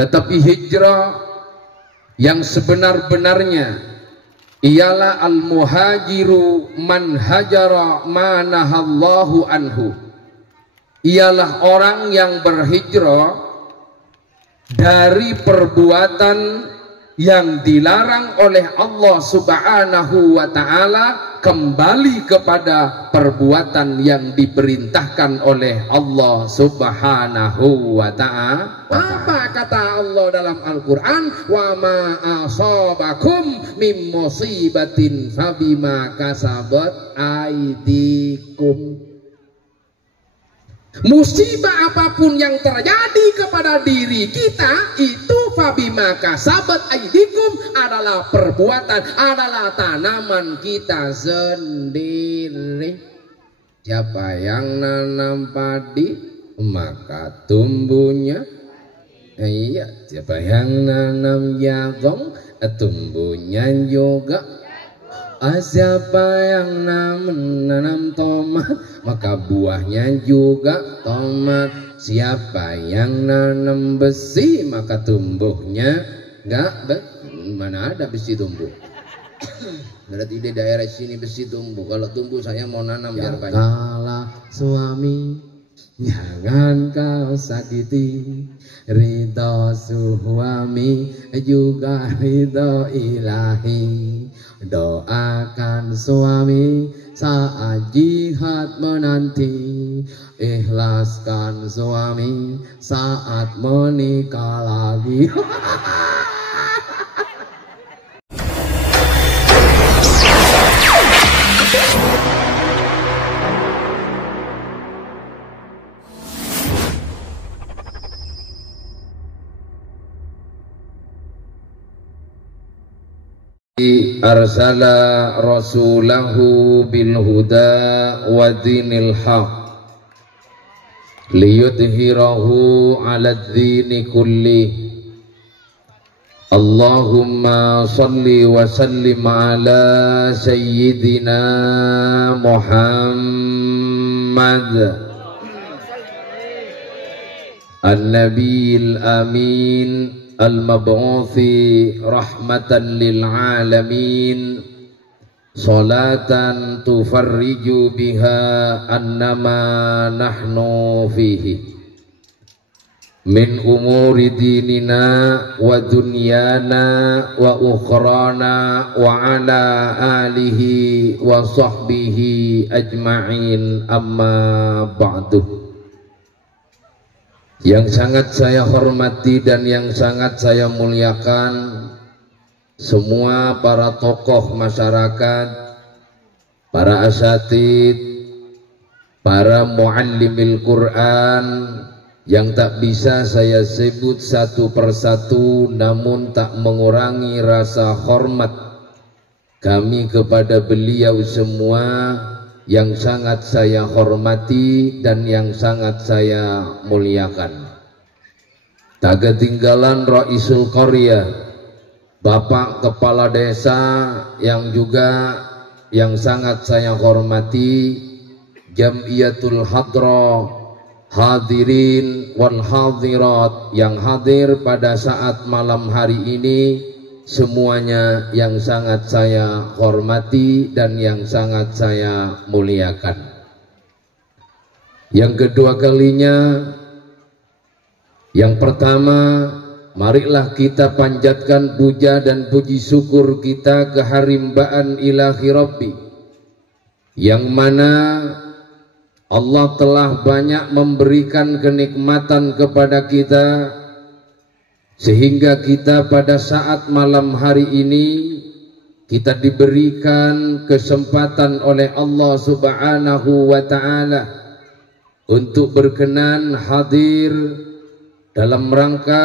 Tetapi hijrah yang sebenar-benarnya ialah al-muhajiru man hajara ma nahallahu anhu. Ialah orang yang berhijrah dari perbuatan yang dilarang oleh Allah Subhanahu wa ta'ala, kembali kepada perbuatan yang diperintahkan oleh Allah Subhanahu wa ta'ala. Apa kata Allah dalam Al-Quran? Wa ma asabakum min musibatin fabima kasabat aidikum. Musibah apapun yang terjadi kepada diri kita itu fabima kasabat aidikum, adalah perbuatan, adalah tanaman kita sendiri. Siapa yang nanam padi maka tumbuhnya. Iya, siapa yang nanam jagung tumbuhnya juga. Siapa yang nanam tomat maka buahnya juga tomat. Siapa yang nanam besi maka tumbuhnya mana ada besi tumbuh. Berarti di daerah sini besi tumbuh. Kalau tumbuh saya mau nanam biar banyak. Kalah suami jangan kau sakiti, ridho suami juga ridho ilahi. Doakan suami saat jihad menanti, ikhlaskan suami saat menikah lagi. Arsala rasulahu bil huda wa dinil haq liyudhhirahu 'ala ad-dini kulli. Allahumma shalli wa sallim ala sayyidina Muhammad an-nabiyil amin al-mab'uthi rahmatan lil alamin, salatan tufarriju biha annama nahnu fihi min umuri dinina wa dunyana wa ukhrana wa ala alihi wa sahbihi ajma'in, amma ba'du. Yang sangat saya hormati dan yang sangat saya muliakan semua para tokoh masyarakat, para asatid, para muallimil Quran yang tak bisa saya sebut satu persatu, namun tak mengurangi rasa hormat kami kepada beliau semua yang sangat saya hormati dan yang sangat saya muliakan. Tak ketinggalan Raisul Qarya, Bapak Kepala Desa yang juga yang sangat saya hormati, Jamiyatul Hadra, hadirin wal hadirat yang hadir pada saat malam hari ini, semuanya yang sangat saya hormati dan yang sangat saya muliakan. Yang kedua kalinya, yang pertama, marilah kita panjatkan puja dan puji syukur kita keharimbaan ilahi Rabbi, yang mana Allah telah banyak memberikan kenikmatan kepada kita, sehingga kita pada saat malam hari ini kita diberikan kesempatan oleh Allah Subhanahu wa ta'ala untuk berkenan hadir dalam rangka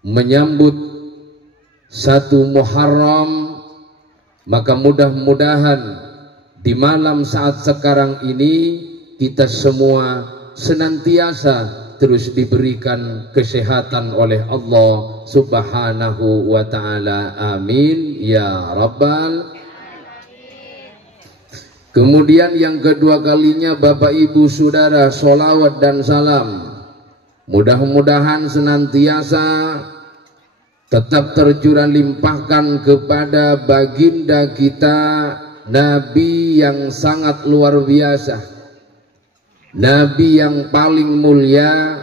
menyambut 1 Muharram. Maka mudah-mudahan di malam saat sekarang ini kita semua senantiasa terus diberikan kesehatan oleh Allah Subhanahu wa ta'ala. Amin ya rabbal. Kemudian yang kedua kalinya, Bapak Ibu Saudara, sholawat dan salam Mudah-mudahan senantiasa tetap tercurah limpahkan kepada baginda kita, Nabi yang sangat luar biasa, Nabi yang paling mulia,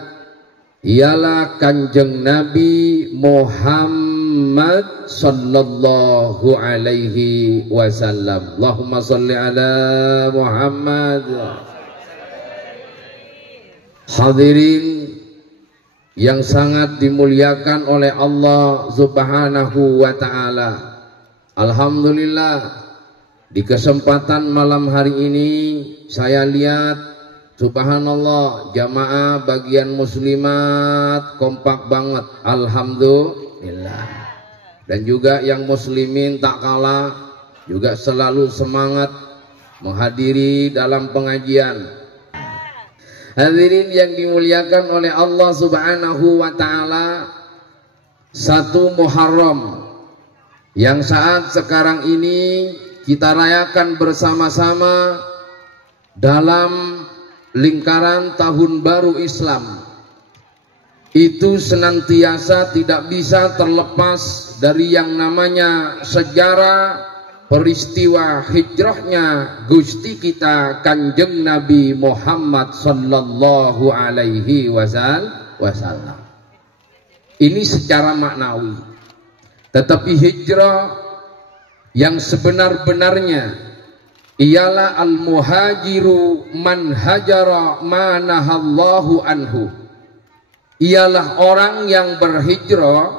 ialah Kanjeng Nabi Muhammad sallallahu alaihi wasallam. Allahumma salli ala Muhammad. Hadirin yang sangat dimuliakan oleh Allah Subhanahu wa ta'ala, alhamdulillah di kesempatan malam hari ini saya lihat subhanallah jamaah bagian muslimat kompak banget, alhamdulillah. Dan juga yang muslimin tak kalah juga selalu semangat menghadiri dalam pengajian. Hadirin yang dimuliakan oleh Allah Subhanahu wa ta'ala, 1 Muharram yang saat sekarang ini kita rayakan bersama-sama dalam lingkaran tahun baru Islam, itu senantiasa tidak bisa terlepas dari yang namanya sejarah peristiwa hijrahnya Gusti kita Kanjeng Nabi Muhammad sallallahu alaihi wasallam. Ini secara maknawi. Tetapi hijrah yang sebenar-benarnya ialah al-muhajiru man hajara ma nahallahu anhu. Ialah orang yang berhijrah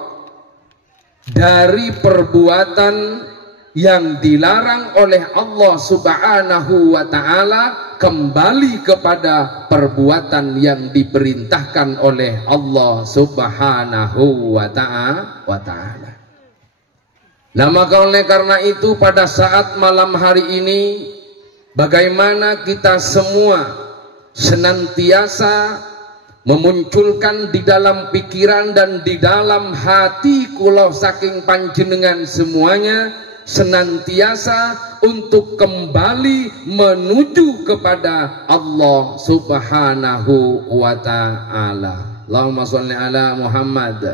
dari perbuatan yang dilarang oleh Allah Subhanahu wa ta'ala, kembali kepada perbuatan yang diperintahkan oleh Allah Subhanahu wa ta'ala. Nah, maka oleh karena itu pada saat malam hari ini, bagaimana kita semua senantiasa memunculkan di dalam pikiran dan di dalam hati kula saking panjenengan semuanya senantiasa untuk kembali menuju kepada Allah Subhanahu wa ta'ala. Allahumma sholli ala Muhammad.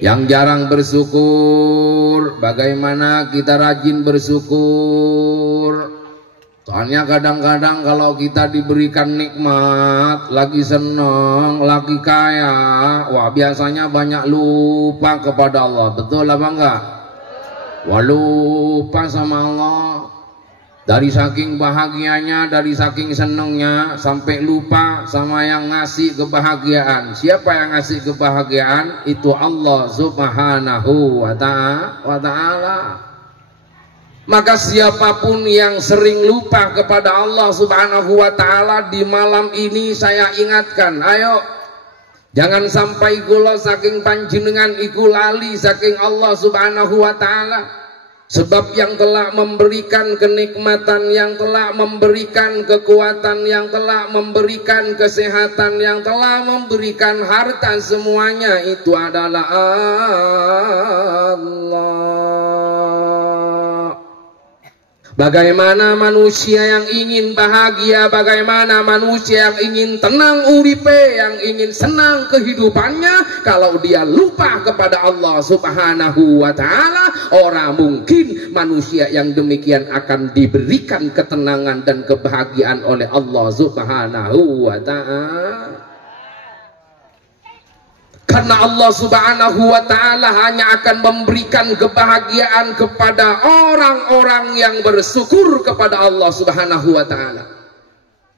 Yang jarang bersyukur, bagaimana kita rajin bersyukur. Soalnya kadang-kadang kalau kita diberikan nikmat, lagi senang, lagi kaya, wah biasanya banyak lupa kepada Allah. Betul apa enggak? Wah, lupa sama Allah. Dari saking bahagianya, dari saking senangnya, sampai lupa sama yang ngasih kebahagiaan. Siapa yang ngasih kebahagiaan? Itu Allah Subhanahu wa ta'ala. Maka siapapun yang sering lupa kepada Allah Subhanahu wa ta'ala, di malam ini saya ingatkan, ayo jangan sampai kula saking panjenengan iku lali saking Allah Subhanahu wa ta'ala. Sebab yang telah memberikan kenikmatan, yang telah memberikan kekuatan, yang telah memberikan kesehatan, yang telah memberikan harta, semuanya itu adalah Allah. Bagaimana manusia yang ingin bahagia, bagaimana manusia yang ingin tenang uripe, yang ingin senang kehidupannya, kalau dia lupa kepada Allah Subhanahu wa ta'ala, orang mungkin manusia yang demikian akan diberikan ketenangan dan kebahagiaan oleh Allah Subhanahu wa ta'ala. Karena Allah Subhanahu wa ta'ala hanya akan memberikan kebahagiaan kepada orang-orang yang bersyukur kepada Allah Subhanahu wa ta'ala.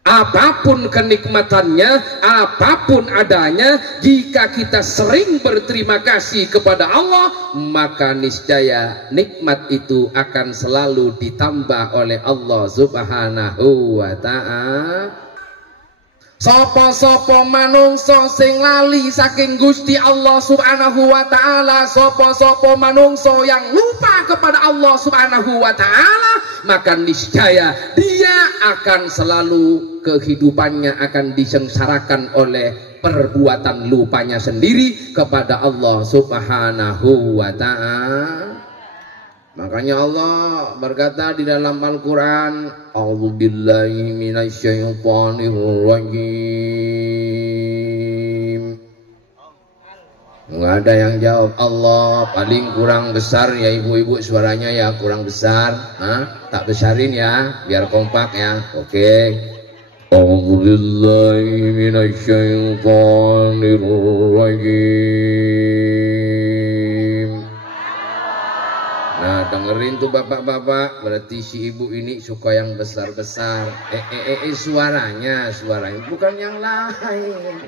Apapun kenikmatannya, apapun adanya, jika kita sering berterima kasih kepada Allah, maka niscaya nikmat itu akan selalu ditambah oleh Allah Subhanahu wa ta'ala. Sopo-sopo manungso sing lali saking Gusti Allah Subhanahu wa ta'ala, sopo-sopo manungso yang lupa kepada Allah Subhanahu wa ta'ala, maka niscaya dia akan selalu, kehidupannya akan disengsarakan oleh perbuatan lupanya sendiri kepada Allah Subhanahu wa ta'ala. Makanya Allah berkata di dalam Al-Quran, A'udzubillahi minasyaitonirrajim. Nggak ada yang jawab. Allah paling kurang besar ya ibu-ibu, suaranya ya kurang besar. Hah? Tak besarin ya biar kompak ya. Oke. A'udzubillahi minasyaitonir rajim. Nah dengerin tuh bapak-bapak, berarti si ibu ini suka yang besar-besar. Suaranya bukan yang lain.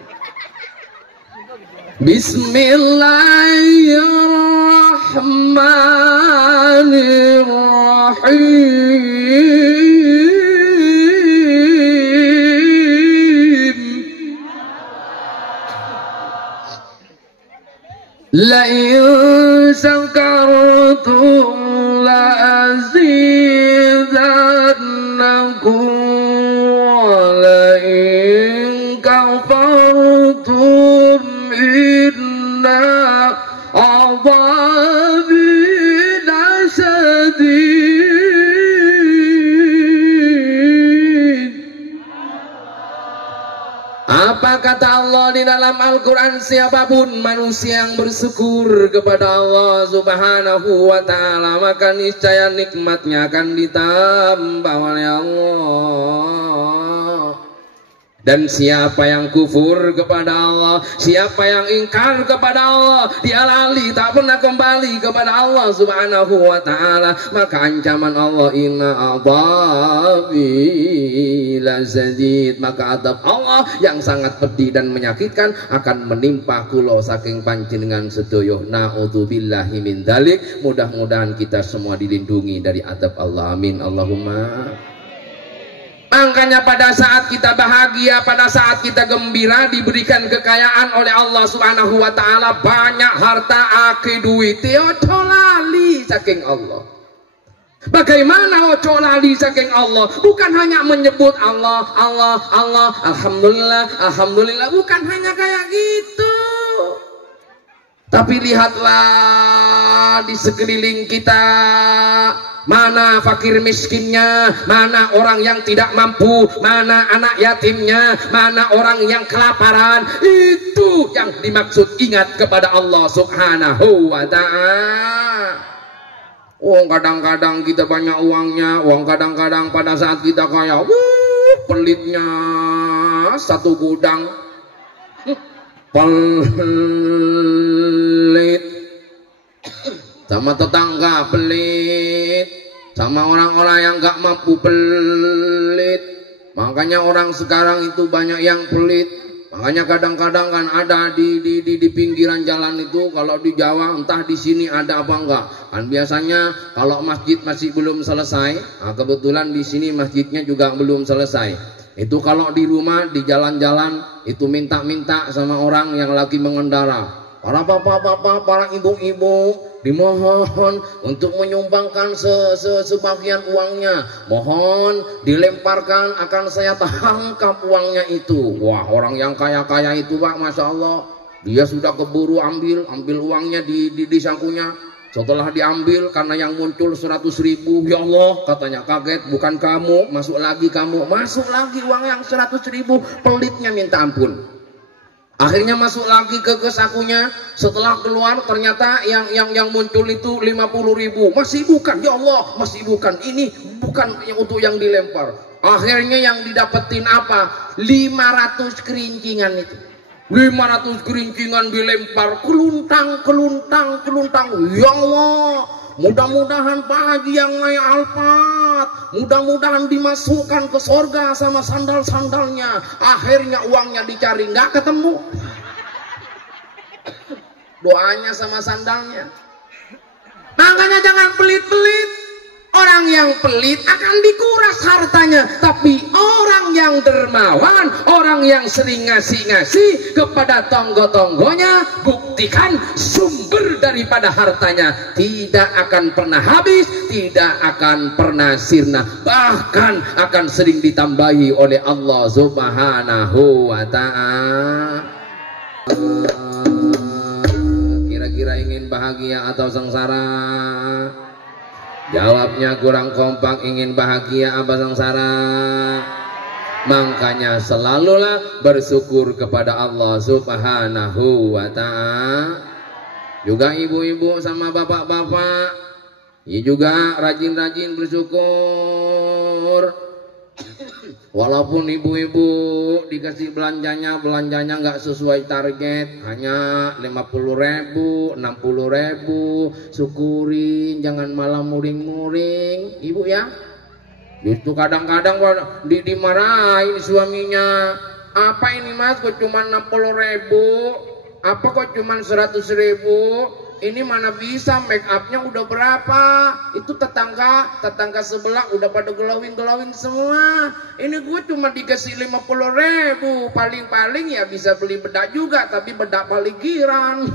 Bismillahirrahmanirrahim. La in syakartum la azidannakum wa la in kafartum inna adzabi lasyadid. Apa kata Allah di dalam Al-Quran? Siapapun manusia yang bersyukur kepada Allah Subhanahu wa ta'ala, maka niscaya nikmatnya akan ditambah oleh Allah. Dan siapa yang kufur kepada Allah, siapa yang ingkar kepada Allah, dia lali tak pernah kembali kepada Allah Subhanahu wa ta'ala, maka ancaman Allah inna adzabi lazadid, maka adab Allah yang sangat pedih dan menyakitkan akan menimpa kula saking panjenengan sedaya. Na'udzubillahi min dzalik. Mudah-mudahan kita semua dilindungi dari adab Allah. Amin Allahumma. Makanya pada saat kita bahagia, pada saat kita gembira, diberikan kekayaan oleh Allah Subhanahu wa ta'ala, banyak harta, ake duit, ojo lali saking Allah. Bagaimana ojo lali saking Allah? Bukan hanya menyebut Allah, Allah, Allah, Alhamdulillah, Alhamdulillah, bukan hanya kayak gitu. Tapi lihatlah di sekeliling kita, mana fakir miskinnya, mana orang yang tidak mampu, mana anak yatimnya, mana orang yang kelaparan. Itu yang dimaksud ingat kepada Allah Subhanahu wa ta'ala. Kadang-kadang kita banyak uangnya, kadang-kadang pada saat kita kaya, pelitnya satu gudang. Pelit sama tetangga, pelit sama orang-orang yang gak mampu, pelit. Makanya orang sekarang itu banyak yang pelit. Makanya kadang-kadang kan ada di pinggiran jalan itu, kalau di Jawa entah di sini ada apa enggak. Kan biasanya kalau masjid masih belum selesai, nah kebetulan di sini masjidnya juga belum selesai. Itu kalau di rumah, di jalan-jalan, itu minta-minta sama orang yang lagi mengendara. Para bapak-bapak, para ibu-ibu, dimohon untuk menyumbangkan sebagian uangnya. Mohon dilemparkan, akan saya tangkap uangnya itu. Wah, orang yang kaya-kaya itu Pak, Masya Allah, dia sudah keburu ambil uangnya di sakunya. Setelah diambil, karena yang muncul 100.000, ya Allah, katanya kaget, bukan kamu, masuk lagi uang yang 100.000, pelitnya minta ampun. Akhirnya masuk lagi ke sakunya, setelah keluar ternyata yang muncul itu 50.000, masih bukan, ya Allah, masih bukan, ini bukan untuk yang dilempar. Akhirnya yang didapetin apa? 500 kerincingan itu. 500 kerincingan dilempar, keluntang. Ya Allah, mudah-mudahan Pak Haji yang naik Alphard, mudah-mudahan dimasukkan ke sorga sama sandal-sandalnya. Akhirnya uangnya dicari, nggak ketemu. Doanya sama sandalnya. Makanya jangan pelit-pelit. Orang yang pelit akan dikuras hartanya, tapi orang yang dermawan, orang yang sering ngasih-ngasih kepada tonggo-tonggonya, buktikan sumber daripada hartanya tidak akan pernah habis, tidak akan pernah sirna, bahkan akan sering ditambahi oleh Allah Subhanahu wa ta'ala. Kira-kira ingin bahagia atau sengsara? Jawabnya kurang kompak. Ingin bahagia apa sengsara? Makanya selalulah bersyukur kepada Allah Subhanahu wa ta'ala. Juga ibu-ibu sama bapak-bapak, ya juga rajin-rajin bersyukur. Walaupun ibu-ibu dikasih belanjanya nggak sesuai target, hanya 50.000, 60.000, syukurin, jangan malah muring-muring, ibu ya. Itu kadang-kadang dimarahin suaminya. Apa ini mas, kok cuma 60.000? Apa kok cuma 100.000? Ini mana bisa, make upnya udah berapa? Itu tetangga sebelah udah pada glowing semua. Ini gue cuma dikasih 50.000. Paling-paling ya bisa beli bedak juga, tapi bedak paligiran.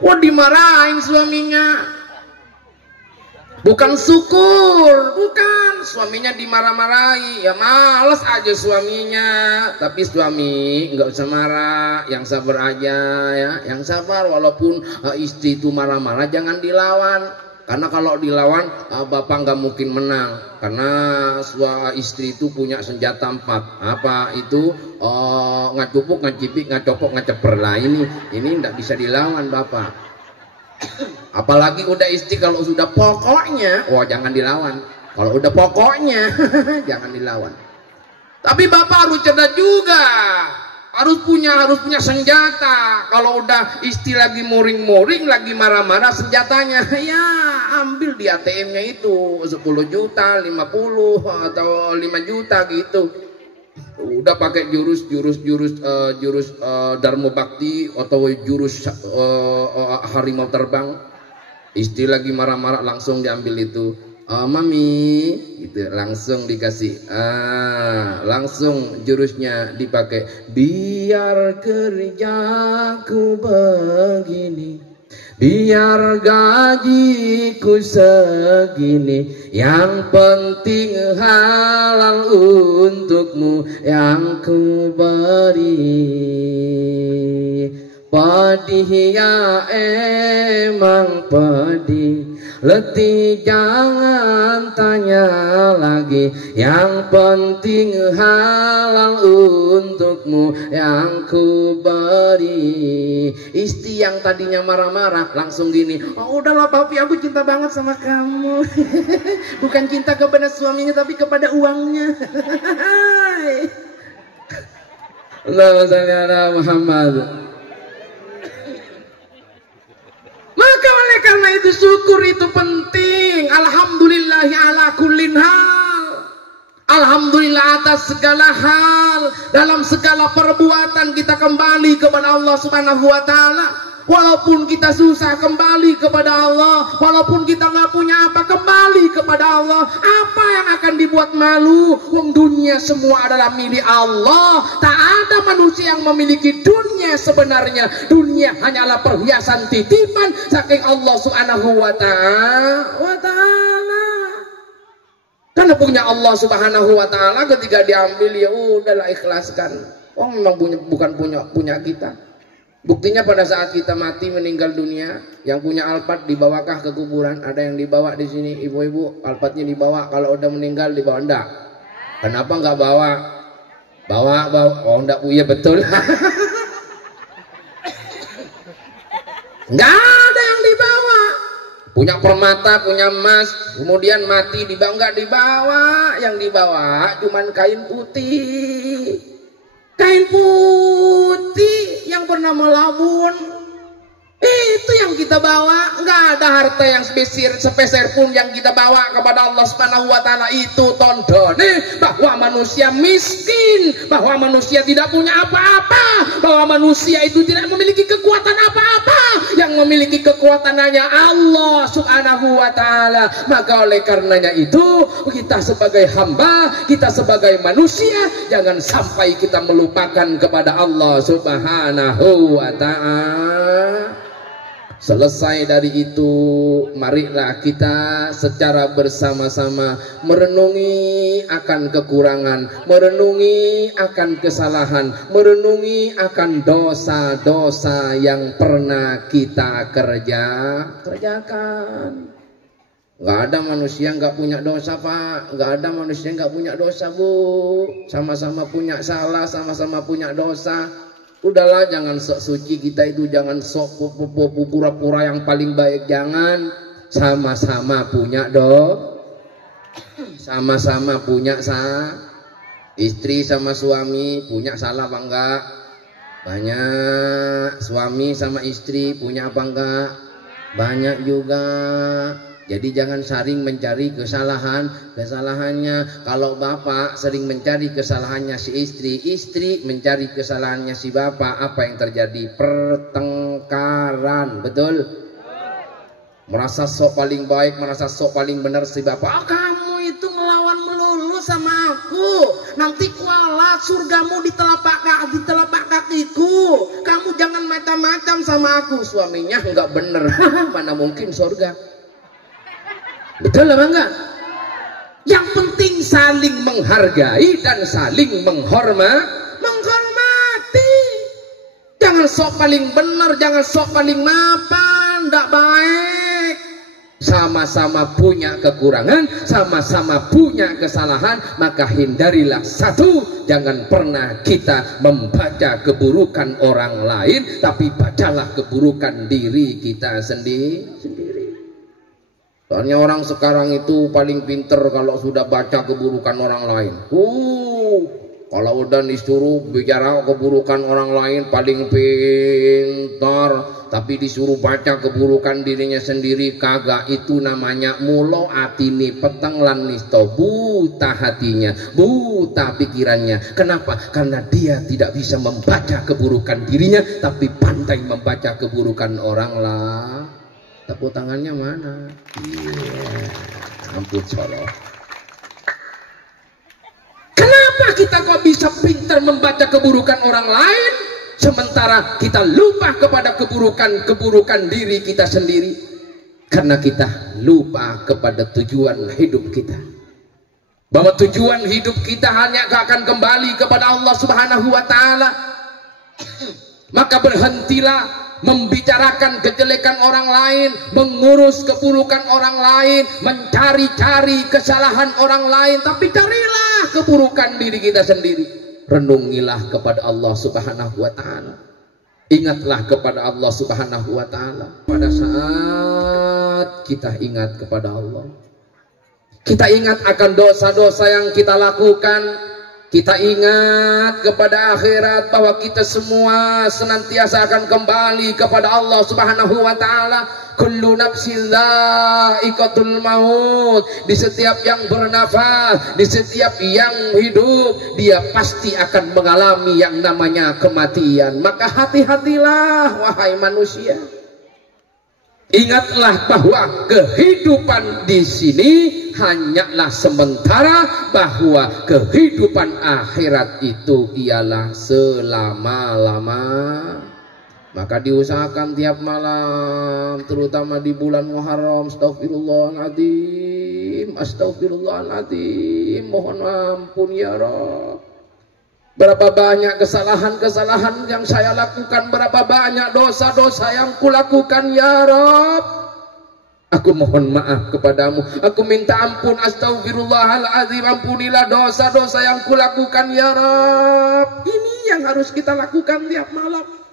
Wah, dimarahin suaminya. Bukan syukur, bukan. Suaminya dimarah-marahi, ya males aja suaminya. Tapi suami nggak usah marah, yang sabar aja ya, yang sabar. Walaupun istri itu marah-marah, jangan dilawan. Karena kalau dilawan, bapak nggak mungkin menang. Karena istri itu punya senjata 4. Apa itu? Ngacupuk, ngacipik, ngacopok, ngaceper lah. Ini nggak bisa dilawan bapak. Apalagi udah istri kalau sudah pokoknya, wah jangan dilawan. Kalau udah pokoknya, jangan dilawan. Tapi bapak harus cerdas juga, harus punya senjata. Kalau udah istri lagi muring-muring, lagi marah-marah, senjatanya ya ambil di ATM-nya itu 10 juta, 50 atau 5 juta gitu. Udah pakai jurus Dharma Bakti atau jurus harimau terbang. Istri lagi marah-marah, langsung diambil itu. Mami, gitu, langsung dikasih. Langsung jurusnya dipakai. Biar kerjaku begini, biar gajiku segini, yang penting halal untukmu yang ku beri. Pedih ya emang pedih, letih jangan tanya lagi, yang penting halal untukmu yang ku beri. Istri yang tadinya marah-marah langsung gini, oh udahlah papi, aku cinta banget sama kamu. Bukan cinta kepada suaminya tapi kepada uangnya. Allahumma shalli ala Muhammad. Maka oleh karena itu syukur itu penting. Alhamdulillahi ala kullin hal. Alhamdulillah atas segala hal. Dalam segala perbuatan kita kembali kepada Allah Subhanahu wa ta'ala. Walaupun kita susah, kembali kepada Allah. Walaupun kita nggak punya apa, kembali kepada Allah. Apa yang akan dibuat malu? Wong dunia semua adalah milik Allah. Tak ada manusia yang memiliki dunia sebenarnya. Dunia hanyalah perhiasan titipan saking Allah Subhanahu wa ta'ala. Karena punya Allah Subhanahu wa ta'ala, ketika diambil ya udahlah ikhlaskan. Oh memang bukan punya kita. Buktinya pada saat kita mati meninggal dunia, yang punya Alphard dibawakah ke kuburan? Ada yang dibawa di sini, ibu-ibu, Alphardnya dibawa. Kalau udah meninggal dibawa enggak? Kenapa enggak bawa? Bawa. Oh enggak, iya betul. Enggak ada yang dibawa. Punya permata, punya emas, kemudian mati dibawa, enggak dibawa. Yang dibawa cuman kain putih. Kain putih yang bernama labun. Itu yang kita bawa. Nggak ada harta yang sepeser pun yang kita bawa kepada Allah Subhanahu wa ta'ala. Itu tandane bahwa manusia miskin, bahwa manusia tidak punya apa-apa, bahwa manusia itu tidak memiliki kekuatan apa-apa. Yang memiliki kekuatan hanya Allah Subhanahu wa ta'ala. Maka oleh karenanya itu, kita sebagai hamba, kita sebagai manusia, jangan sampai kita melupakan kepada Allah Subhanahu wa ta'ala. Selesai dari itu, marilah kita secara bersama-sama merenungi akan kekurangan, merenungi akan kesalahan, merenungi akan dosa-dosa yang pernah kita kerjakan. Gak ada manusia nggak punya dosa, Pak. Gak ada manusia nggak punya dosa, Bu. Sama-sama punya salah, sama-sama punya dosa. Udahlah, jangan sok suci kita itu, jangan sok pura-pura yang paling baik, jangan. Sama-sama punya sama-sama punya istri sama suami punya salah apa enggak? Banyak. Suami sama istri punya apa enggak? Banyak juga. Jadi jangan saling mencari kesalahannya. Kalau bapak sering mencari kesalahannya si istri, istri mencari kesalahannya si bapak, apa yang terjadi? Pertengkaran, betul? Merasa sok paling baik, merasa sok paling benar si bapak. Kamu itu ngelawan melulu sama aku, nanti kualat surgamu di telapak kakiku. Kamu jangan macam-macam sama aku. Suaminya enggak bener. Mana mungkin surga? Betul apa enggak? Yang penting saling menghargai dan saling menghormati. Jangan sok paling benar, jangan sok paling mapan, enggak baik. Sama-sama punya kekurangan, sama-sama punya kesalahan, maka hindarilah satu. Jangan pernah kita membaca keburukan orang lain, tapi bacalah keburukan diri kita sendiri. Soalnya orang sekarang itu paling pinter kalau sudah baca keburukan orang lain. Kalau udah disuruh bicara keburukan orang lain paling pintar, tapi disuruh baca keburukan dirinya sendiri kagak. Itu namanya mulo atini peteng lan nisto, buta hatinya, buta pikirannya. Kenapa? Karena dia tidak bisa membaca keburukan dirinya, tapi pandai membaca keburukan orang lain. Tepuk tangannya mana? Ampun solo. Kenapa kita kok bisa pintar membaca keburukan orang lain, sementara kita lupa kepada keburukan diri kita sendiri? Karena kita lupa kepada tujuan hidup kita. Bahwa tujuan hidup kita hanya akan kembali kepada Allah Subhanahu wa Ta'ala. Maka berhentilah membicarakan kejelekan orang lain, mengurus keburukan orang lain, mencari-cari kesalahan orang lain, tapi carilah keburukan diri kita sendiri. Renungilah kepada Allah Subhanahu wa Ta'ala. Ingatlah kepada Allah Subhanahu wa Ta'ala. Pada saat kita ingat kepada Allah, kita ingat akan dosa-dosa yang kita lakukan, kita ingat kepada akhirat, bahwa kita semua senantiasa akan kembali kepada Allah Subhanahu wa Ta'ala. Kullu nafsin dha'iqatul maut. Di setiap yang bernafas, di setiap yang hidup, dia pasti akan mengalami yang namanya kematian. Maka hati-hatilah wahai manusia. Ingatlah bahwa kehidupan di sini hanyalah sementara, bahwa kehidupan akhirat itu ialah selama-lama. Maka diusahakan tiap malam, terutama di bulan Muharram, astagfirullahaladzim, astagfirullahaladzim, mohon ampun ya Rabb. Berapa banyak kesalahan-kesalahan yang saya lakukan, berapa banyak dosa-dosa yang kulakukan ya Rabb. Aku mohon maaf kepadamu, aku minta ampun, astagfirullahaladzim, ampunilah dosa-dosa yang kulakukan ya Rabb. Ini yang harus kita lakukan tiap malam.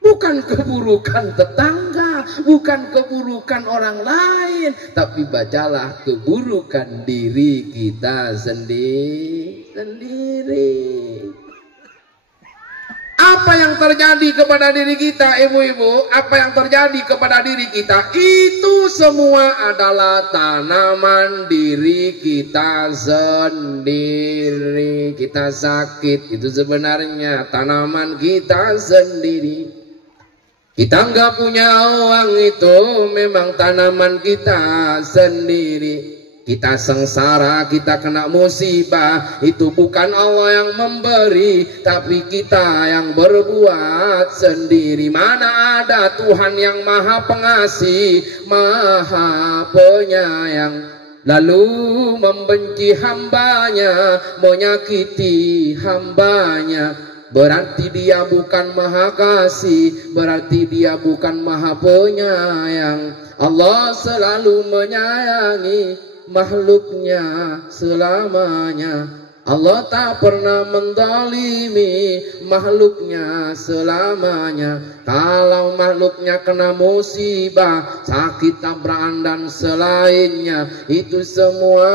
Bukan keburukan tetangga, bukan keburukan orang lain, tapi bacalah keburukan diri kita sendiri. Apa yang terjadi kepada diri kita, ibu-ibu, apa yang terjadi kepada diri kita, itu semua adalah tanaman diri kita sendiri. Kita sakit, itu sebenarnya tanaman kita sendiri. Kita nggak punya uang, itu memang tanaman kita sendiri. Kita sengsara, kita kena musibah, itu bukan Allah yang memberi, tapi kita yang berbuat sendiri. Mana ada Tuhan yang maha pengasih, maha penyayang, lalu membenci hambanya, menyakiti hambanya. Berarti dia bukan maha kasih, berarti dia bukan maha penyayang. Allah selalu menyayangi makhluknya selamanya. Allah tak pernah menzalimi makhluknya selamanya. Kalau makhluknya kena musibah, sakit, tabrakan dan selainnya, itu semua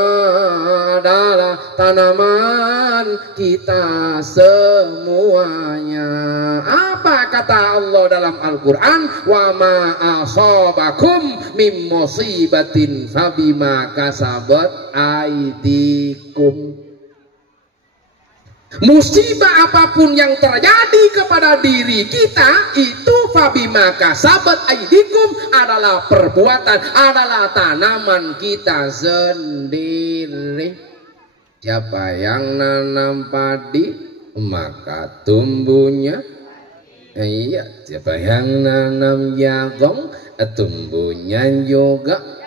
adalah tanaman kita semuanya. Apa kata Allah dalam Al-Quran? Wa ma asabakum min musibatin fabima kasabat aidikum. Musibah apapun yang terjadi kepada diri kita itu fabima kasabat aidikum adalah perbuatan, adalah tanaman kita sendiri. Siapa yang nanam padi maka tumbuhnya. Iya, siapa yang nanam jagung tumbuhnya juga.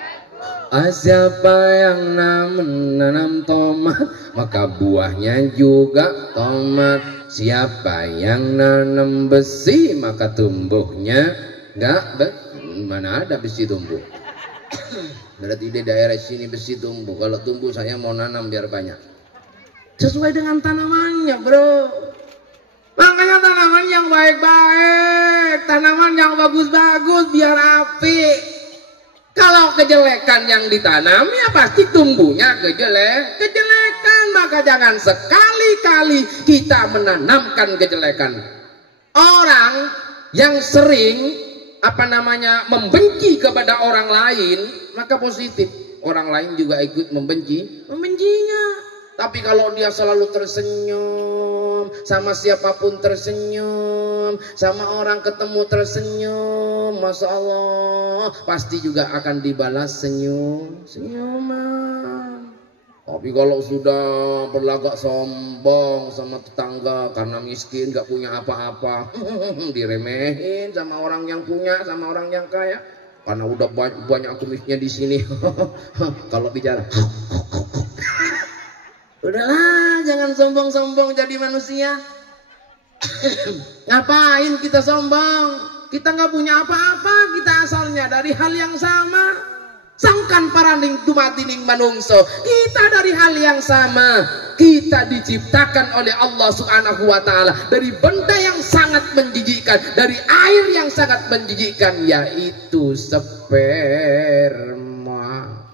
Siapa yang nanam tomat maka buahnya juga tomat. Siapa yang nanam besi maka tumbuhnya mana ada besi tumbuh. Berarti di daerah sini besi tumbuh. Kalau tumbuh saya mau nanam biar banyak. Sesuai dengan tanamannya, bro. Makanya tanaman yang baik-baik, tanaman yang bagus-bagus biar apik. Kalau kejelekan yang ditanam ya pasti tumbuhnya kejelekan. Maka jangan sekali-kali kita menanamkan kejelekan. Orang yang sering membenci kepada orang lain maka positif. Orang lain juga ikut membencinya. Tapi kalau dia selalu tersenyum, sama siapapun tersenyum, sama orang ketemu tersenyum, Masya Allah, pasti juga akan dibalas senyuman. Tapi kalau sudah berlagak sombong sama tetangga karena miskin, gak punya apa-apa, diremehin sama orang yang punya, sama orang yang kaya. Karena udah banyak kumisnya di sini. Kalau bicara, udahlah, jangan sombong-sombong jadi manusia. Ngapain kita sombong? Kita nggak punya apa-apa, kita asalnya dari hal yang sama. Sangkan paraning dumatining manungso. Kita dari hal yang sama. Kita diciptakan oleh Allah Subhanahu wa Ta'ala dari benda yang sangat menjijikkan, dari air yang sangat menjijikkan, yaitu sperma.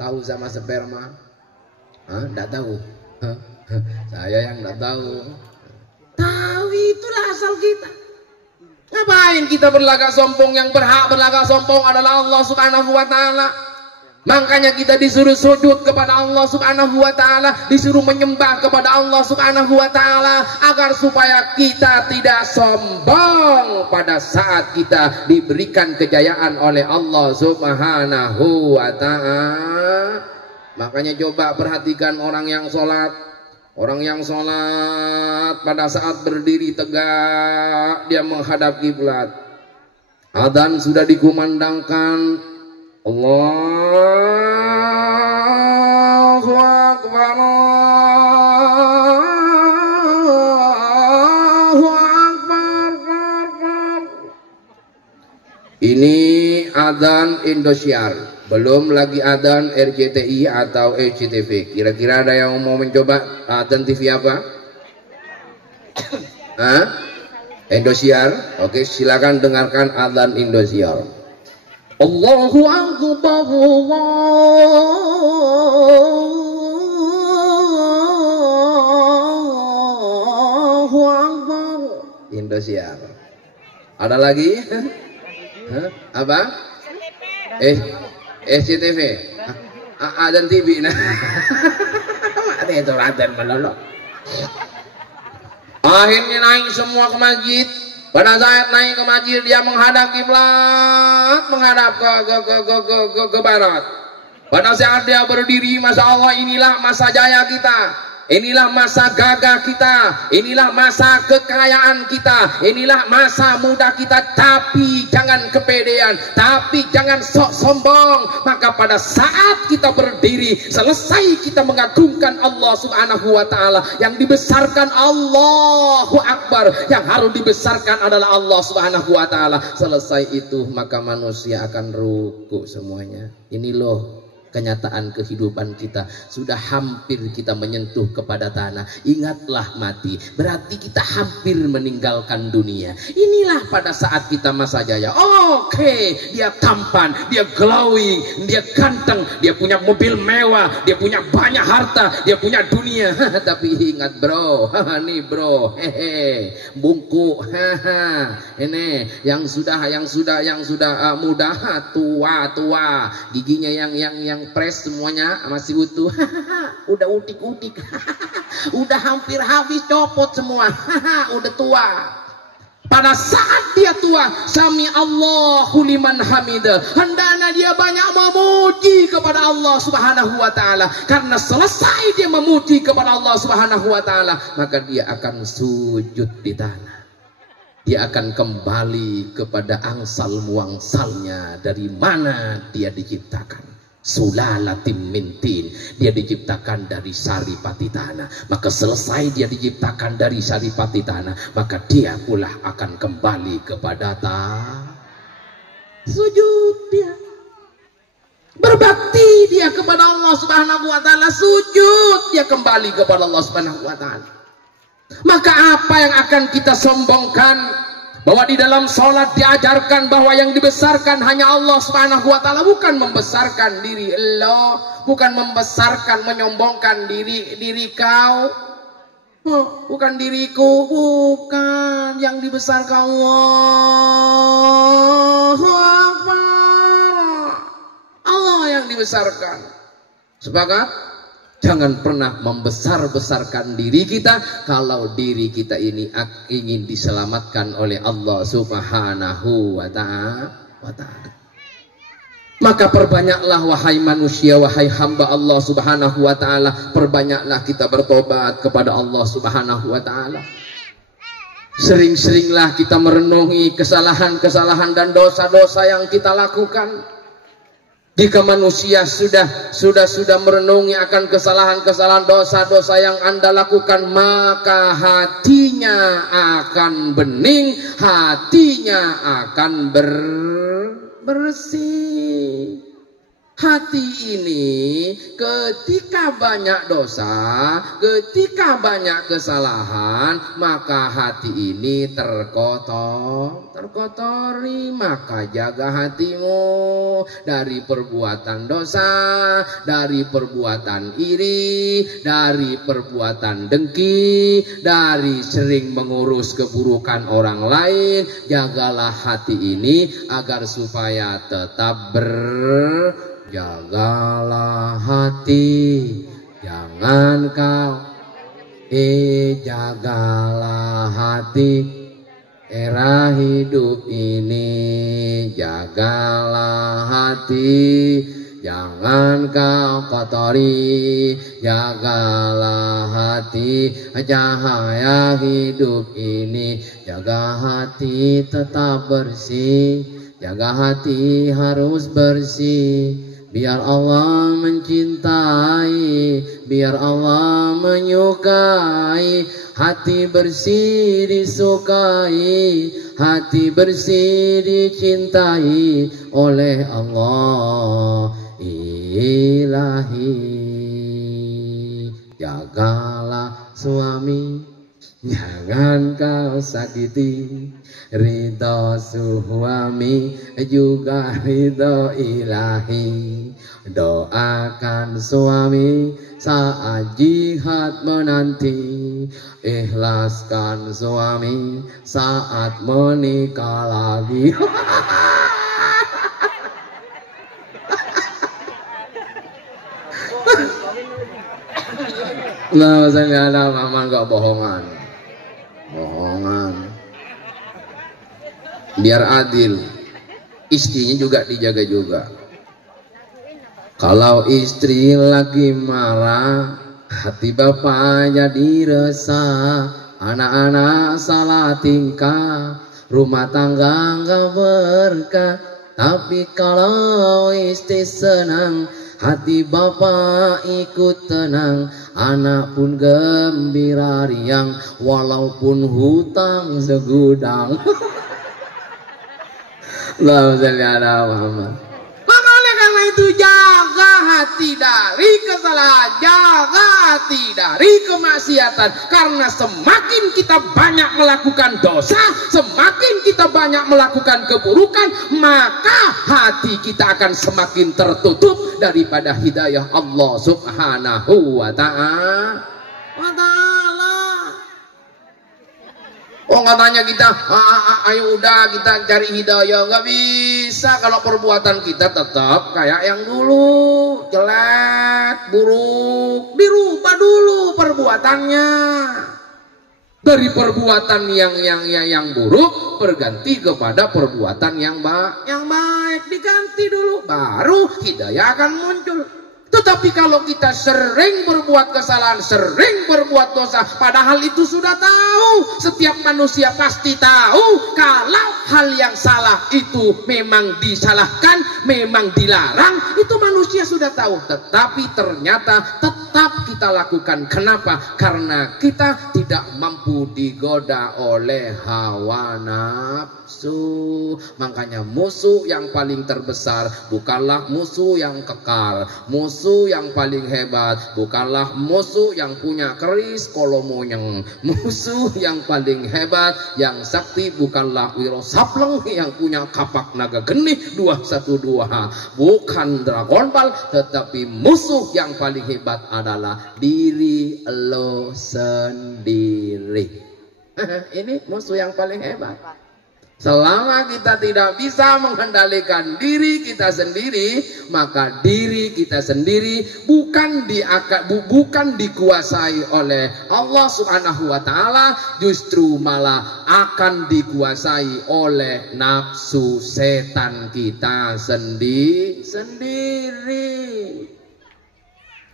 Tahu sama sperma? Nggak tahu. Saya yang nggak tahu. Tahu, itulah asal kita. Ngapain kita berlagak sombong? Yang berhak berlagak sombong adalah Allah Subhanahu wa Ta'ala. Makanya kita disuruh sujud kepada Allah Subhanahu wa Ta'ala, disuruh menyembah kepada Allah Subhanahu wa Ta'ala, agar supaya kita tidak sombong pada saat kita diberikan kejayaan oleh Allah Subhanahu wa Ta'ala. Makanya coba perhatikan orang yang sholat. Orang yang sholat pada saat berdiri tegak, dia menghadap kiblat. Adzan sudah dikumandangkan, Allahu Akbar, Allahu Akbar. Ini adzan Indosiar, belum lagi adzan RCTI atau SCTV. Kira-kira ada yang mau mencoba adzan TV apa? Indosiar. Oke, silakan dengarkan adzan Indosiar. Allahu Akbar, Allahu Akbar. Indosiar. Ada lagi? Apa? SCTV. Adzan TV. Nah. Ada itu adzan melolo. Akhirnya naik semua ke masjid. Pada saat naik ke masjid, dia menghadap kiblat, menghadap ke barat. Pada saat dia berdiri, Masya Allah, inilah masa jaya kita. Inilah masa gagah kita, inilah masa kekayaan kita, inilah masa muda kita. Tapi jangan kepedean, tapi jangan sok sombong. Maka pada saat kita berdiri, selesai kita mengagungkan Allah Subhanahu wa Ta'ala, yang dibesarkan Allahu Akbar, yang harus dibesarkan adalah Allah Subhanahu wa Ta'ala. Selesai itu maka manusia akan ruku semuanya. Ini loh kenyataan kehidupan kita sudah hampir kita menyentuh kepada tanah. Ingatlah mati, berarti kita hampir meninggalkan dunia. Inilah pada saat kita masa jaya. Oke, dia tampan, dia glowing, dia ganteng, dia punya mobil mewah, dia punya banyak harta, dia punya dunia. Tapi ingat bro, nih bro, bungkuk, ini yang sudah muda, tua, giginya yang pres semuanya masih utuh. Udah utik-utik. Udah hampir habis copot semua. Udah tua. Pada saat dia tua, sami Allahu liman hamida, hendaknya dia banyak memuji kepada Allah Subhanahu wa taala. Karena selesai dia memuji kepada Allah Subhanahu wa taala, maka dia akan sujud di tanah. Dia akan kembali kepada angsal muangsalnya, dari mana dia diciptakan. Sulalatim mintin, dia diciptakan dari saripati tanah. Maka selesai dia diciptakan dari saripati tanah, maka dia pula akan kembali kepada sujud. Dia berbakti, dia kepada Allah Subhanahu wa taala, sujud, dia kembali kepada Allah Subhanahu wa taala. Maka apa yang akan kita sombongkan? Bahwa di dalam sholat diajarkan bahwa yang dibesarkan hanya Allah Subhanahu wa taala, bukan membesarkan diri lo, bukan membesarkan menyombongkan diri kau, bukan diriku, bukan, yang dibesarkan Allah yang dibesarkan. Sepakat? Jangan pernah membesar-besarkan diri kita kalau diri kita ini ingin diselamatkan oleh Allah Subhanahu wa ta'ala. Maka perbanyaklah wahai manusia, wahai hamba Allah Subhanahu wa ta'ala, perbanyaklah kita bertobat kepada Allah Subhanahu wa ta'ala. Sering-seringlah kita merenungi kesalahan-kesalahan dan dosa-dosa yang kita lakukan. Jika manusia sudah merenungi akan kesalahan-kesalahan, dosa-dosa yang Anda lakukan, maka hatinya akan bening, hatinya akan bersih. Hati ini ketika banyak dosa, ketika banyak kesalahan, maka hati ini terkotori. Maka jaga hatimu dari perbuatan dosa, dari perbuatan iri, dari perbuatan dengki, dari sering mengurus keburukan orang lain. Jagalah hati ini agar supaya tetap Jagalah hati, jangan kau jagalah hati, era hidup ini. Jagalah hati, jangan kau kotori. Jagalah hati, cahaya hidup ini. Jaga hati tetap bersih, jaga hati harus bersih. Biar Allah mencintai, biar Allah menyukai. Hati bersih disukai, hati bersih dicintai oleh Allah Ilahi. Jagalah suami, jangan kau sakiti. Ridho suami juga ridho ilahi. Doakan suami saat jihad menanti. Ikhlaskan suami saat menikah lagi. Nah, saya nggak ada aman, nggak bohongan. Biar adil, istrinya juga dijaga juga. Kalau istri lagi marah, hati bapak jadi resah. Anak-anak salah tingkah, rumah tangga nggak berkah. Tapi kalau istri senang, hati bapak ikut tenang. Anak pun gembira riang, walaupun hutang segudang. Allahumma sholli ala Muhammad. Maka oleh karena itu jaga hati dari kesalahan, jaga hati dari kemaksiatan. Karena semakin kita banyak melakukan dosa, semakin kita banyak melakukan keburukan, maka hati kita akan semakin tertutup daripada hidayah Allah Subhanahu wa ta'ala. Oh, katanya kita ayo udah kita cari hidayah, nggak bisa kalau perbuatan kita tetap kayak yang dulu, jelek, buruk. Dirubah dulu perbuatannya dari perbuatan yang buruk berganti kepada perbuatan yang baik, diganti dulu, baru hidayah akan muncul. Tetapi kalau kita sering berbuat kesalahan, sering berbuat dosa, padahal itu sudah tahu, setiap manusia pasti tahu kalau hal yang salah itu memang disalahkan, memang dilarang, itu manusia sudah tahu. Tetapi ternyata tetap kita lakukan. Kenapa? Karena kita tidak mampu digoda oleh hawa nafsu. Makanya musuh yang paling terbesar bukanlah musuh yang kekal, musuh yang paling hebat bukanlah musuh yang punya keris kolomonyeng. Musuh yang paling hebat, yang sakti bukanlah Wiro Sableng yang punya kapak naga genih 212, bukan Dragon Ball, tetapi musuh yang paling hebat adalah diri lo sendiri. Ini musuh yang paling hebat. Selama kita tidak bisa mengendalikan diri kita sendiri, maka diri kita sendiri bukan dikuasai oleh Allah Subhanahu wa ta'ala, justru malah akan dikuasai oleh nafsu setan kita sendiri.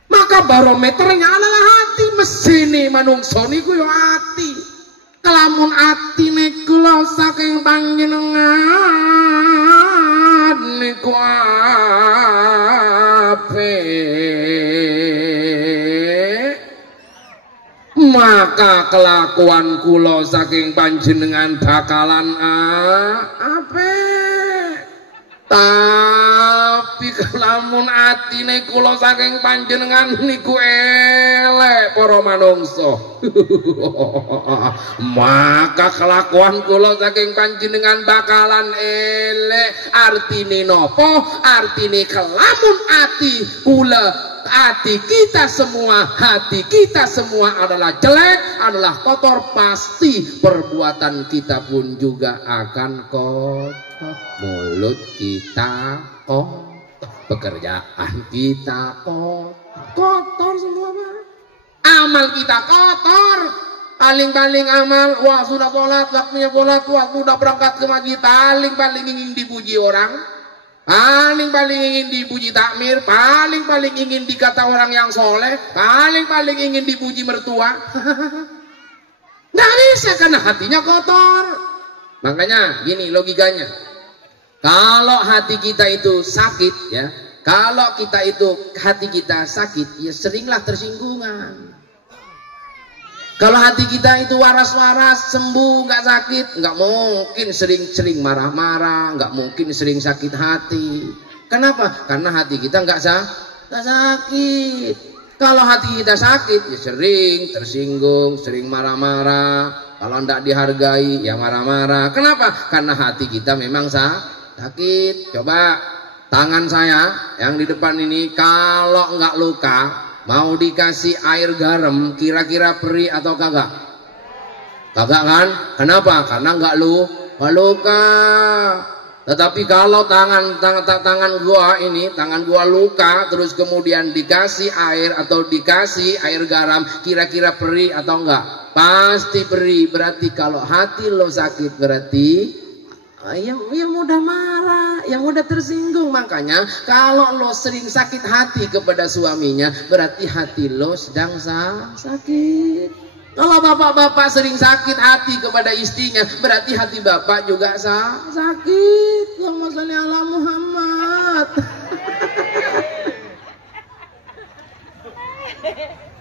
Maka barometernya adalah hati. Mesine manungsa niku yo hati. Kelamun atine kula saking panjenengan niku apik, maka kelakuan kula saking panjenengan bakalan apik. Tapi kelamun atine kula saking panjenengan niku elek para manungsa, maka kelakuan kula saking panjenengan bakalan elek. Artine nopo? Artine kelamun ati kula, hati kita semua adalah jelek, adalah kotor, pasti perbuatan kita pun juga akan kotor. Mulut kita kotor, pekerjaan kita kotor semua, amal kita kotor. Paling-paling amal, wah sudah sholat, waktunya sholat, wah sudah berangkat ke masjid, paling-paling ingin dipuji orang, paling-paling ingin dipuji takmir, paling-paling ingin dikata orang yang soleh, paling-paling ingin dipuji mertua. Nggak bisa karena hatinya kotor. Makanya gini logikanya, kalau hati kita itu sakit ya, kalau kita itu hati kita sakit, ya seringlah tersinggungan. Kalau hati kita itu waras-waras, sembuh, nggak sakit, nggak mungkin sering-sering marah-marah, nggak mungkin sering sakit hati. Kenapa? Karena hati kita nggak sakit. Kalau hati kita sakit, ya sering tersinggung, sering marah-marah. Kalau nggak dihargai, ya marah-marah. Kenapa? Karena hati kita memang sakit. Coba tangan saya yang di depan ini, kalau nggak luka, mau dikasih air garam, kira-kira perih atau kagak? Kagak kan? Kenapa? Karena nggak luka. Tetapi kalau tangan gua luka, terus kemudian dikasih air atau dikasih air garam, kira-kira perih atau enggak? Pasti perih. Berarti kalau hati lo sakit, berarti yang mudah marah, yang mudah tersinggung. Makanya kalau lo sering sakit hati kepada suaminya, berarti hati lo sedang sakit. Kalau bapak-bapak sering sakit hati kepada istrinya, berarti hati bapak juga sakit. Allahumma sholli ala Muhammad.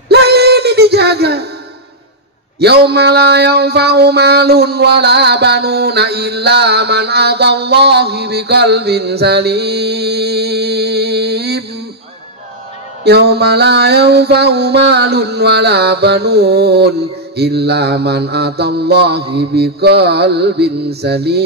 Lah ini dijaga. Yauma la yanfa'u malun wala banuna illa man atallahi biqalbin salim. yauma la yanfa'u malun wala banun illa man atallahi biqalbin salim.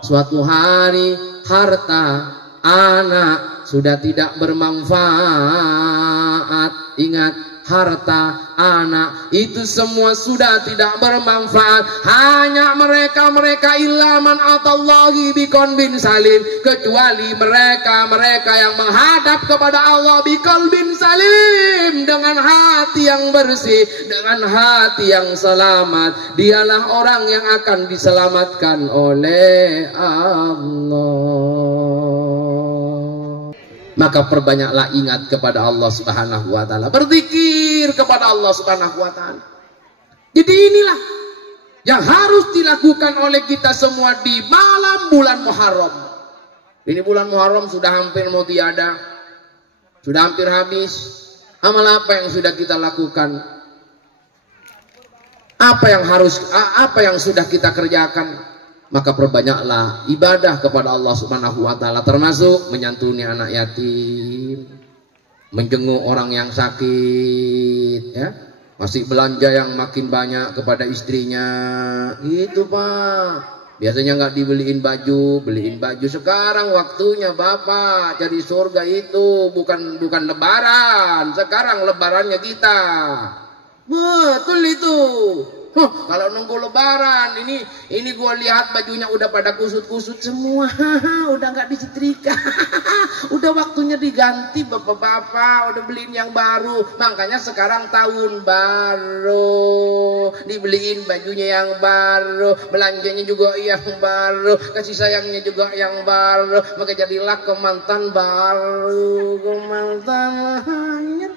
Suatu hari harta, anak sudah tidak bermanfaat. Ingat, harta, anak itu semua sudah tidak bermanfaat. Hanya mereka illaman atallahi biqalbin salim, kecuali mereka yang menghadap kepada Allah biqalbin salim, dengan hati yang bersih, dengan hati yang selamat. Dialah orang yang akan diselamatkan oleh Allah. Maka perbanyaklah ingat kepada Allah Subhanahu wa ta'ala, berzikir kepada Allah Subhanahu wa ta'ala. Jadi inilah yang harus dilakukan oleh kita semua di malam bulan Muharram. Ini bulan Muharram sudah hampir mau tiada, sudah hampir habis. Amal apa yang sudah kita lakukan? Apa yang sudah kita kerjakan? Maka perbanyaklah ibadah kepada Allah Subhanahu wa ta'ala, termasuk menyantuni anak yatim, menjenguk orang yang sakit, ya, masih belanja yang makin banyak kepada istrinya. Itu Pak, biasanya nggak dibeliin baju, beliin baju. Sekarang waktunya Bapak cari surga itu bukan lebaran. Sekarang lebarannya kita. Betul itu. Kalau nunggu lebaran ini gua lihat bajunya udah pada kusut-kusut semua, udah nggak disetrika. Udah waktunya diganti bapak-bapak, udah beliin yang baru. Makanya sekarang tahun baru, dibeliin bajunya yang baru, belanjanya juga yang baru, kasih sayangnya juga yang baru. Maka jadilah kemantan baru, kemantan hanyut.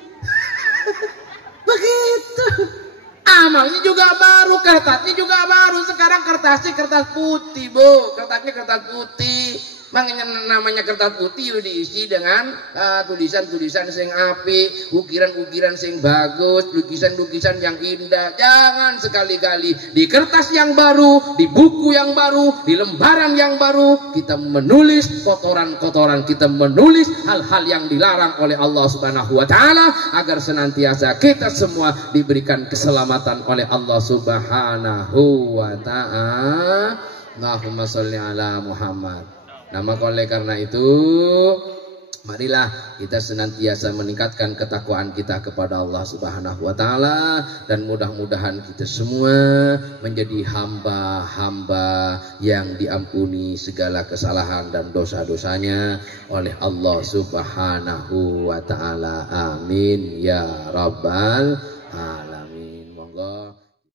Begitu. Amalnya juga baru, kertasnya juga baru. Sekarang kertasnya kertas putih, Bu. Kertasnya kertas putih. Makanya namanya kertas putih diisi dengan tulisan-tulisan sing apik, ukiran-ukiran sing bagus, lukisan-lukisan yang indah. Jangan sekali-kali di kertas yang baru, di buku yang baru, di lembaran yang baru kita menulis kotoran-kotoran, kita menulis hal-hal yang dilarang oleh Allah Subhanahu wa ta'ala, agar senantiasa kita semua diberikan keselamatan oleh Allah Subhanahu wa ta'ala. Allahumma sholli ala Muhammad. Nah, maka oleh karena itu, marilah kita senantiasa meningkatkan ketakwaan kita kepada Allah Subhanahu wa ta'ala, dan mudah-mudahan kita semua menjadi hamba-hamba yang diampuni segala kesalahan dan dosa-dosanya oleh Allah Subhanahu wa ta'ala. Amin ya rabbal alamin.